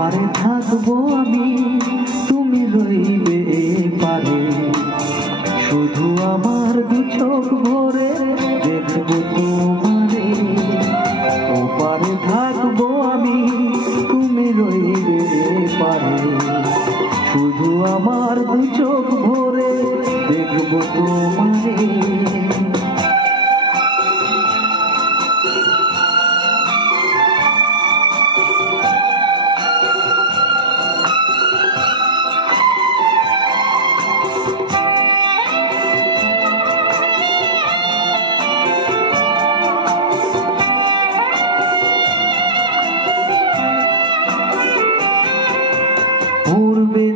পারে থাকবো আমি, তুমি রইবে পারে। শুধু আমার দু চোখ ভরে দেখবো তোমারে। ও পারে থাকবো আমি, তুমি রইবে পারে। শুধু আমার দু চোখ ভরে দেখবো তোমারে। পূর্বে